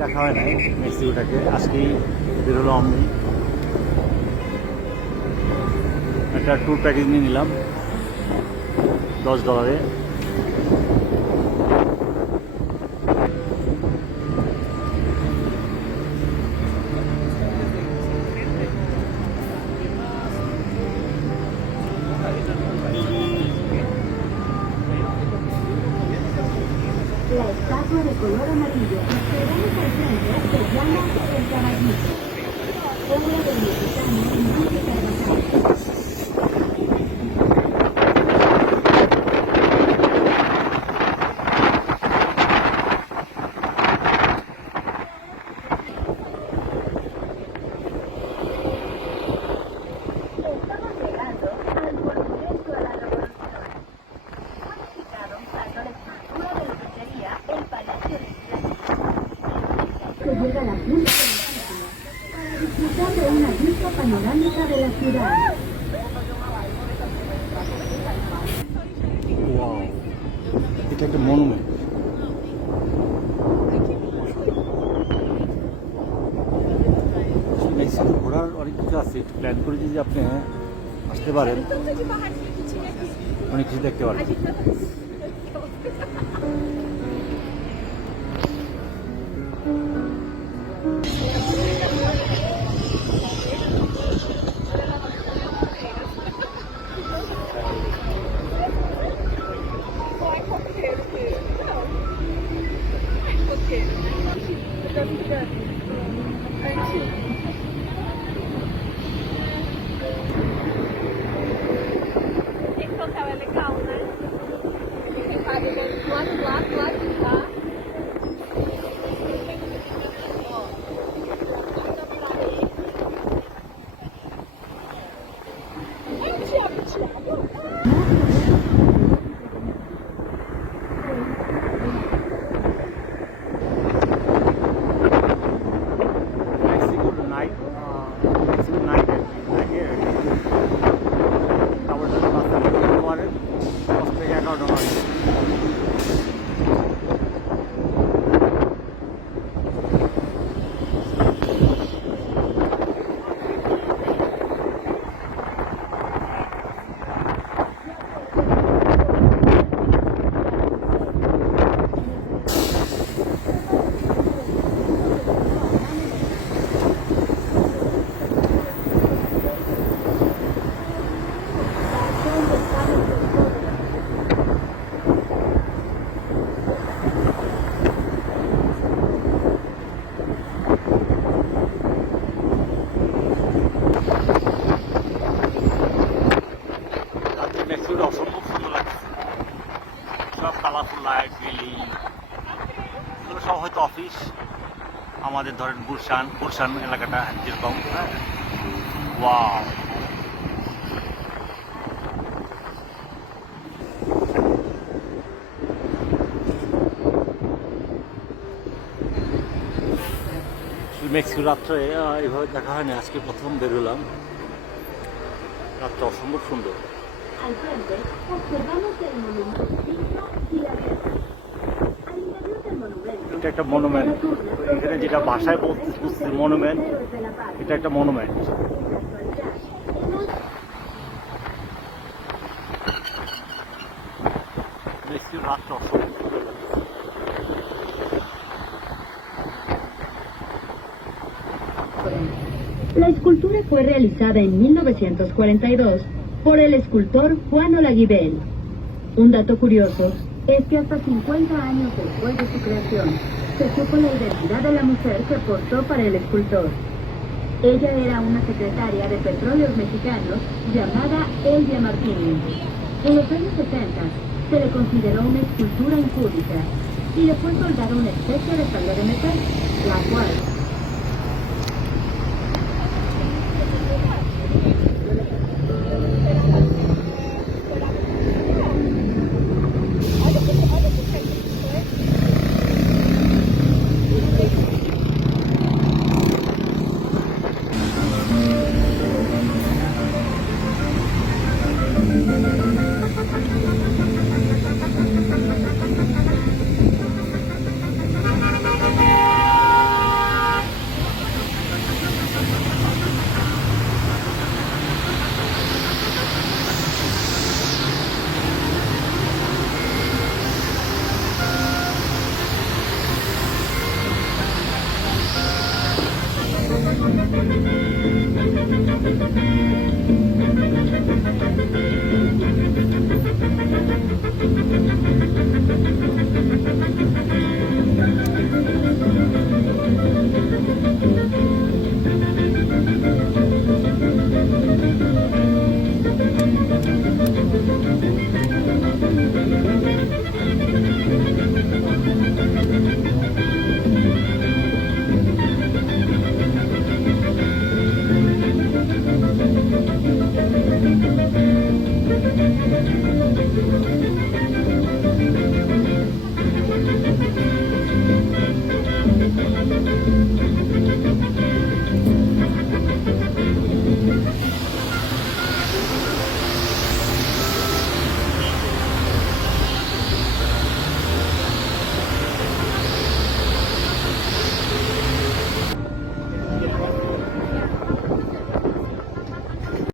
দেখা হয় নাই মেক্সিকোটাকে, আজকেই বেরোলো আমি। একটা ট্যুর প্যাকেজ নিয়ে নিলাম $10। La estatua de color amarillo que vemos al frente se llama El Caballito, obra del mexicano Enrique Carvajal. Estamos llegando al monumento a la revolución. Modificado usando la estructura de lo que sería el Palacio de se llega a la punta del título para disfrutar de una vista panorámica de la ciudad. Wow, এটা একটা monument. Mexico ঘোরার অনেক কিছু আছে, একটু plan করে যদি আপনি আসতে পারেন অনেক কিছু দেখতে পারেন। অসম্ভব সুন্দর লাগছে, সব কালারফুল লাইট, বিল্ডিং, এগুলো সব হয়তো অফিস। আমাদের ধরেন গুলশান এলাকাটা যেরকম। ওয়াও, মেক্সিকো রাত্রে এইভাবে দেখা হয় না, আজকে প্রথম বেরোলাম। রাত্রে অসম্ভব সুন্দর। Al frente observamos el monumento y la guerra. Al interior del monumento, এটা একটা মনুমেন্ট, এখানে যেটা ভাষায় বলতে মনুমেন্ট, এটা একটা মনুমেন্ট। মেক্সিকোর রাত্রে অসম্ভব সুন্দর লাগছে। La escultura fue realizada en 1942 por el escultor Juan Olaguibel. Un dato curioso es que hasta 50 años después de su creación, se supo la identidad de la mujer que portó para el escultor. Ella era una secretaria de Petróleos Mexicanos llamada Elvia Martínez. En los años 70 se le consideró una escultura impúdica y le fue soldada una especie de tabla de metal, la cual